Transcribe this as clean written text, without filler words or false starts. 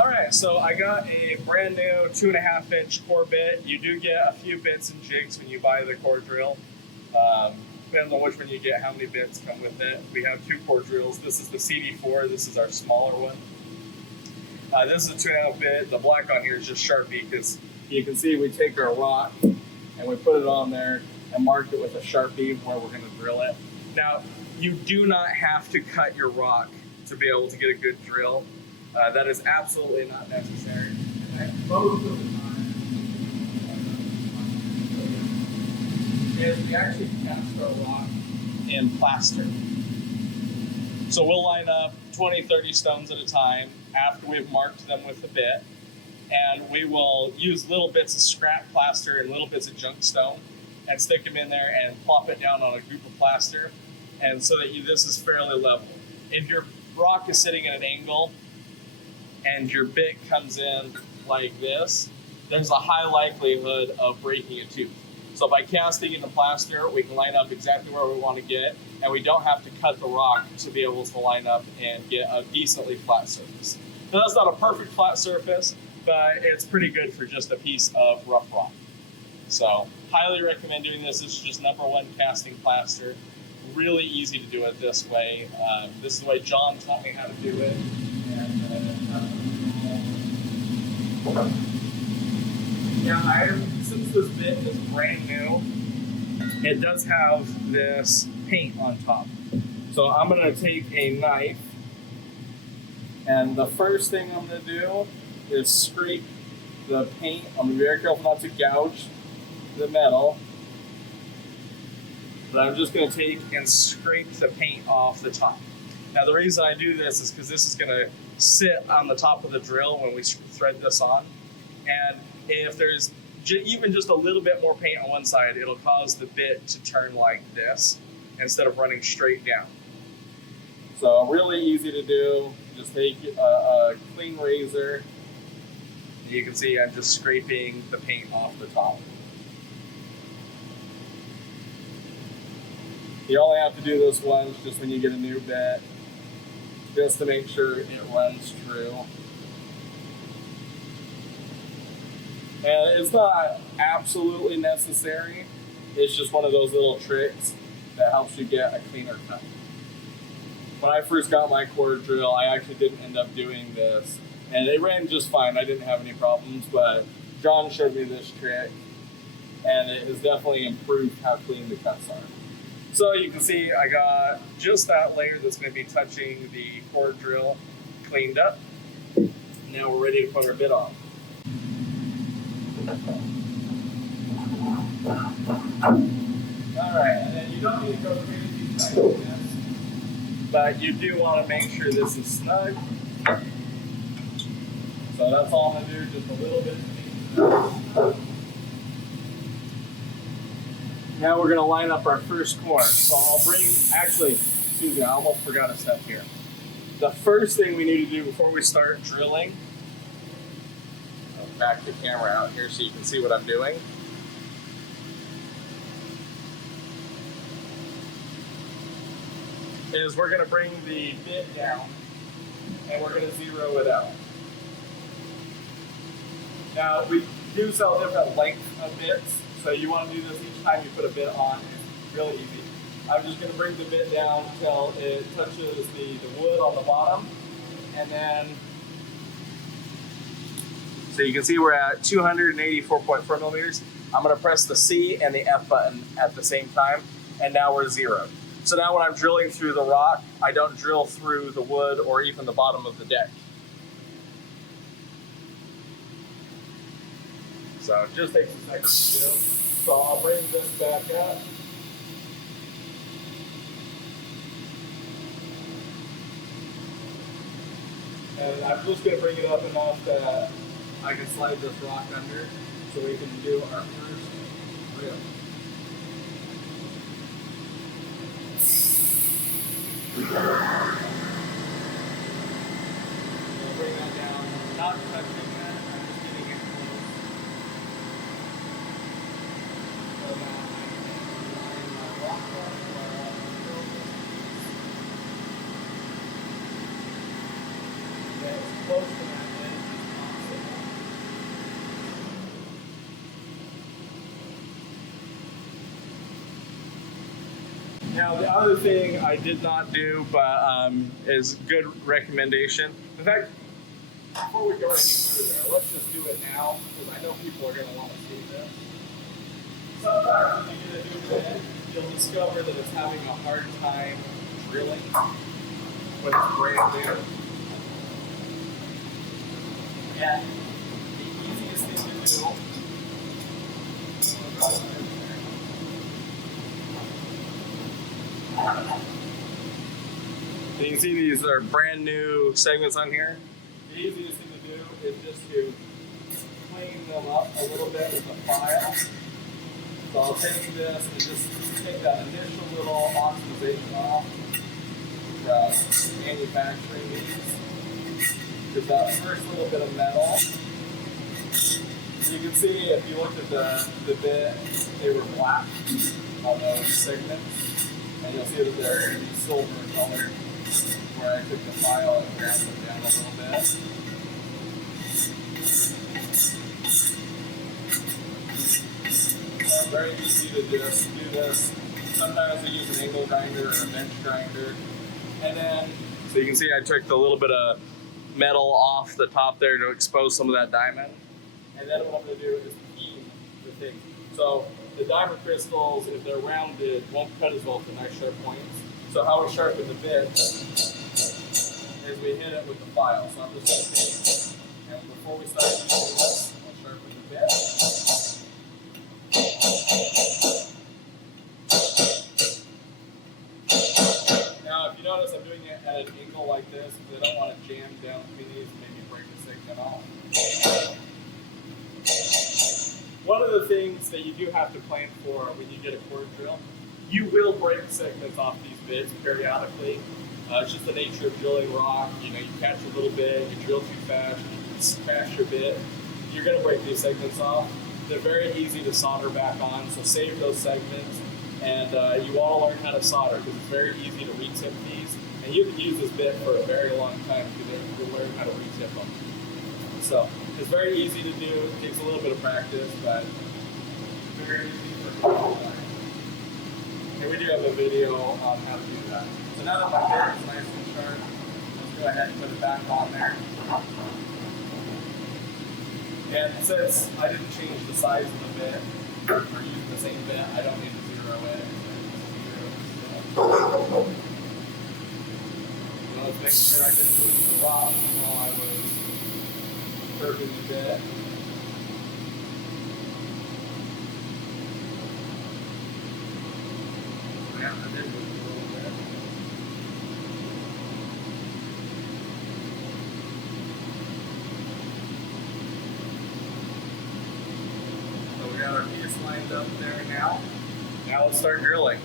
All right, so I got a brand new 2.5-inch core bit. You do get a few bits and jigs when you buy the core drill. Depends on which one you get, how many bits come with it. We have 2 core drills. This is the CD4. This is our smaller one. This is a 2.5 bit. The black on here is just Sharpie because you can see we take our rock and we put it on there and mark it with a Sharpie where we're going to drill it. Now, you do not have to cut your rock to be able to get a good drill. That is absolutely not necessary. And most of the time, is we actually cast our rock in plaster. So we'll line up 20, 30 stones at a time after we've marked them with the bit, and we will use little bits of scrap plaster and little bits of junk stone and stick them in there and plop it down on a group of plaster, and so that this is fairly level. If your rock is sitting at an angle and your bit comes in like this, there's a high likelihood of breaking a tooth. So by casting in the plaster, we can line up exactly where we want to get, and we don't have to cut the rock to be able to line up and get a decently flat surface. Now, that's not a perfect flat surface, but it's pretty good for just a piece of rough rock. So highly recommend doing this. This is just #1 casting plaster. Really easy to do it this way. This is the way John taught me how to do it. Since this bit is brand new, it does have this paint on top. So I'm going to take a knife, and the first thing I'm going to do is scrape the paint. I'm going to be very careful not to gouge the metal, but I'm just going to take and scrape the paint off the top. Now, the reason I do this is because this is going to sit on the top of the drill when we thread this on, and if there's even just a little bit more paint on one side, it'll cause the bit to turn like this instead of running straight down. So really easy to do. Just take a clean razor. You can see I'm just scraping the paint off the top. You only have to do this once just when you get a new bit, just to make sure it runs true. And it's not absolutely necessary. It's just one of those little tricks that helps you get a cleaner cut. When I first got my core drill, I actually didn't end up doing this, and it ran just fine. I didn't have any problems, but John showed me this trick, and it has definitely improved how clean the cuts are. So you can see I got just that layer that's going to be touching the core drill cleaned up. Now we're ready to put our bit on. Alright, and then you don't need to go crazy tight with this, but you do want to make sure this is snug. So that's all I'm going to do, just a little bit of Now we're going to line up our first core. So I'll bring, excuse me, I almost forgot a step here. The first thing we need to do before we start drilling, I'll back the camera out here so you can see what I'm doing. Is we're going to bring the bit down and we're going to zero it out. Now we do sell different lengths of bits, so you want to do this each time you put a bit on. It's really easy. I'm just going to bring the bit down until it touches the wood on the bottom, and then so you can see we're at 284.4 millimeters. I'm going to press the C and the F button at the same time, and now we're zeroed. So now when I'm drilling through the rock, I don't drill through the wood or even the bottom of the deck. So it just takes a second to do. So I'll bring this back up. And I'm just going to bring it up enough that I can slide this rock under so we can do our first drill. Bring that down, not touching that, I'm just getting it close. So now I can line my rock up where I want to drill this piece. Get as close to that edge Now, the other thing I did not do, but is good recommendation. In fact, before we go any further, let's just do it now because I know people are going to want to see this. Sometimes when you get a new bit, you'll discover that it's having a hard time drilling when it's brand new. And the easiest thing to do. So you can see these are brand new segments on here. The easiest thing to do is just to clean them up a little bit with a file. So I'll take this and just take that initial little oxidization off from manufacturing these. Because that first little bit of metal, you can see if you look at the bit, they were black on those segments. And you'll see that they're in silver colored where I took the file and ground them down a little bit. Very easy to just do this. Sometimes we use an angle grinder or a bench grinder. And then, so you can see I took the little bit of metal off the top there to expose some of that diamond. And then what I'm going to do is keen the thing. So the diamond crystals, if they're rounded, won't cut as well to nice sharp points. So how we sharpen the bit is we hit it with the file. So I'm just going to take, and before we start using this, I'll sharpen the bit. Now, if you notice, I'm doing it at an angle like this because I don't want to jam down between these and maybe break the segment off. One of the things that you do have to plan for when you get a core drill, you will break segments off these bits periodically. It's just the nature of drilling rock. You know, you catch a little bit, you drill too fast, you smash your bit, you're going to break these segments off. They're very easy to solder back on, so save those segments. And you want to learn how to solder because it's very easy to retip these. And you can use this bit for a very long time because you'll learn how to retip them. So it's very easy to do. It takes a little bit of practice, but very easy for a long time. And we do have a video on how to do that. So now that my bit is nice and sharp, let's go ahead and put it back on there. And since I didn't change the size of the bit, or use the same bit, I don't need to zero it. So let's make sure I didn't lose the rock while I was curving the bit. Yeah, I did lose a little bit. So we got our piece lined up there now. Now let's start drilling.